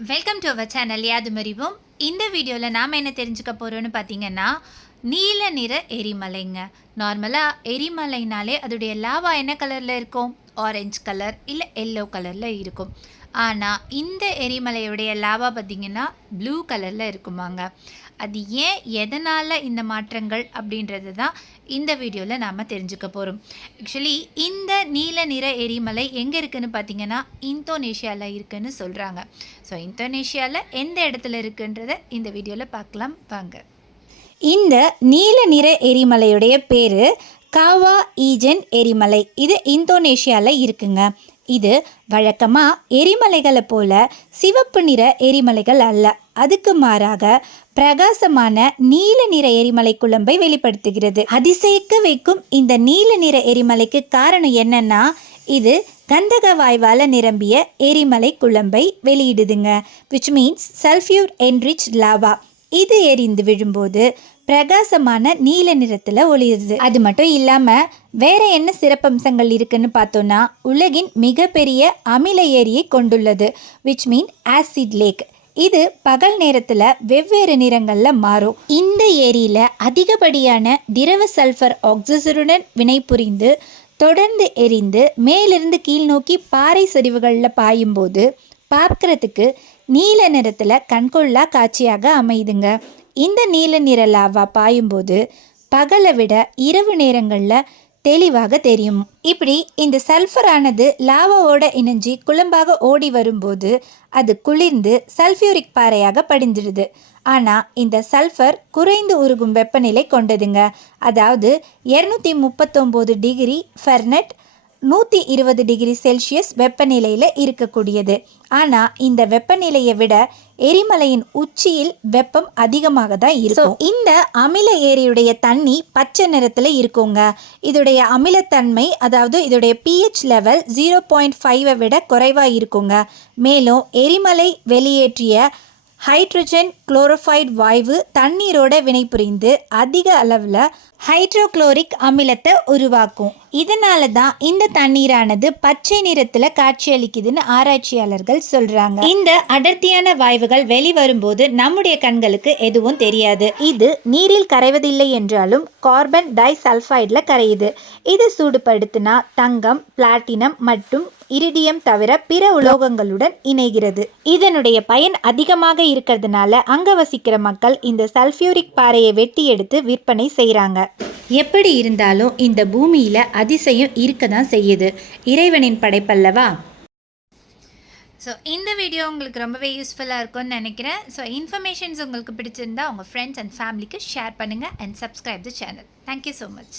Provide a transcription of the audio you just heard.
Welcome to our channel யாது மறிவோம் இந்த வீடியோவில் நாம் என்ன தெரிஞ்சுக்க போகிறோம்னு பார்த்தீங்கன்னா நீல நிற எரிமலைங்க. நார்மலாக எரிமலைனாலே அதோடைய லாவா என்ன கலரில் இருக்கும்? ஆரஞ்சு கலர் இல்லை எல்லோ கலரில் இருக்கும். ஆனால் இந்த எரிமலையுடைய லாவா பார்த்திங்கன்னா ப்ளூ கலரில் இருக்குமாங்க. அது ஏன் எதனால் இந்த மாற்றங்கள் அப்படின்றது தான் இந்த வீடியோவில் நாம் தெரிஞ்சுக்க போகிறோம் ஆக்சுவலி இந்த நீல நிற எரிமலை எங்கே இருக்குதுன்னு பார்த்தீங்கன்னா இந்தோனேஷியாவில் இருக்குதுன்னு சொல்கிறாங்க ஸோ இந்தோனேஷியாவில் எந்த இடத்துல இருக்குன்றதை இந்த வீடியோவில் பார்க்கலாம் வாங்க. இந்த நீல நிற எரிமலையுடைய பேர் காவா ஈஜென் எரிமலை. இது இந்தோனேஷியாவில் இருக்குங்க. இது வழக்கமாக எரிமலைகளை போல சிவப்பு நிற எரிமலைகள் அல்ல. அதுக்கு மாறாக பிரகாசமான நீல நிற எரிமலை குழம்பை வெளிப்படுத்துகிறது. அதிசயிக்க வைக்கும் இந்த நீல நிற எரிமலைக்கு காரணம் என்னன்னா இது கந்தக வாய்வால் நிரம்பிய எரிமலை குழம்பை வெளியிடுதுங்க. Which means sulphur enrich lava இது எரிந்து விழும்போது பிரகாசமான நீல நிறத்தில் ஒளிருது அது மட்டும் இல்லாமல் வேற என்ன சிறப்பம்சங்கள் இருக்குன்னு பார்த்தோன்னா உலகின் மிகப்பெரிய அமில ஏரியை கொண்டுள்ளது விச் மீன் ஆசிட் லேக் இது பகல் நேரத்தில் வெவ்வேறு நிறங்களில் மாறும். இந்த ஏரியில் அதிகப்படியான திரவ சல்ஃபர் ஆக்சிஜனுடன் வினைபுரிந்து தொடர்ந்து எரிந்து மேலிருந்து கீழ் நோக்கி பாறை சரிவுகளில் பாயும்போது பார்க்கறதுக்கு நீல நிறத்தில் கண்கொள்ளா காட்சியாக அமையுதுங்க. இந்த நீல நிற லாவா பாயும்போது பகலை விட இரவு நேரங்களில் தெளிவாக தெரியும். இப்படி இந்த சல்ஃபரானது லாவாவோட இணைஞ்சி குழம்பாக ஓடி வரும்போது அது குளிர்ந்து சல்ஃபியூரிக் பாறையாக படிஞ்சிடுது ஆனால் இந்த சல்ஃபர் குறைந்து உருகும் வெப்பநிலை கொண்டதுங்க. அதாவது இரநூத்தி முப்பத்தொம்போது டிகிரி ஃபெர்னட் நூற்றி இருபது டிகிரி செல்சியஸ் வெப்பநிலையில் இருக்கக்கூடியது. ஆனால் இந்த வெப்பநிலையை விட எரிமலையின் உச்சியில் வெப்பம் அதிகமாக தான் இருக்கும். இந்த அமில ஏரியுடைய தண்ணி பச்சை நிறத்தில் இருக்குங்க. இதோடைய அமிலத்தன்மை அதாவது இதோடைய பிஹெச் லெவல் ஜீரோ பாயிண்ட் ஃபைவை விட குறைவாக இருக்குங்க. மேலும் எரிமலை வெளியேற்றிய ஹைட்ரஜன் குளோரோஃபைட் வாயு தண்ணீரோட வினைபுரிந்து அதிக அளவில் ஹைட்ரோக்ளோரிக் அமிலத்தை உருவாக்கும். இதனால தான் இந்த தண்ணீரானது பச்சை நிறத்தில் காட்சியளிக்குதுன்னு ஆராய்ச்சியாளர்கள் சொல்றாங்க. இந்த அடர்த்தியான வாயுகள் வெளிவரும்போது நம்முடைய கண்களுக்கு எதுவும் தெரியாது. இது நீரில் கரைவதில்லை என்றாலும் கார்பன் டை சல்ஃபைட்ல கரையுது. இது சூடுபடுத்தினா தங்கம் பிளாட்டினம் மற்றும் இரிடியம் தவிர பிற உலோகங்களுடன் இணைகிறது. இதனுடைய பயன் அதிகமாக இருக்கிறதுனால அங்க வசிக்கிற மக்கள் இந்த சல்ஃபியூரிக் பாறையை வெட்டி எடுத்து விற்பனை செய்கிறாங்க எப்படி இருந்தாலும் இந்த பூமியில் அதிசயம் இருக்க தான் செய்யுது. இறைவனின் படைப்பல்லவா? ஸோ இந்த வீடியோ உங்களுக்கு ரொம்பவே யூஸ்ஃபுல்லாக இருக்கும்னு நினைக்கிறேன். ஸோ இன்ஃபர்மேஷன்ஸ் உங்களுக்கு பிடிச்சிருந்தா உங்கள் ஃப்ரெண்ட்ஸ் அண்ட் ஃபேமிலிக்கு ஷேர் பண்ணுங்கள் and subscribe the channel thank you so much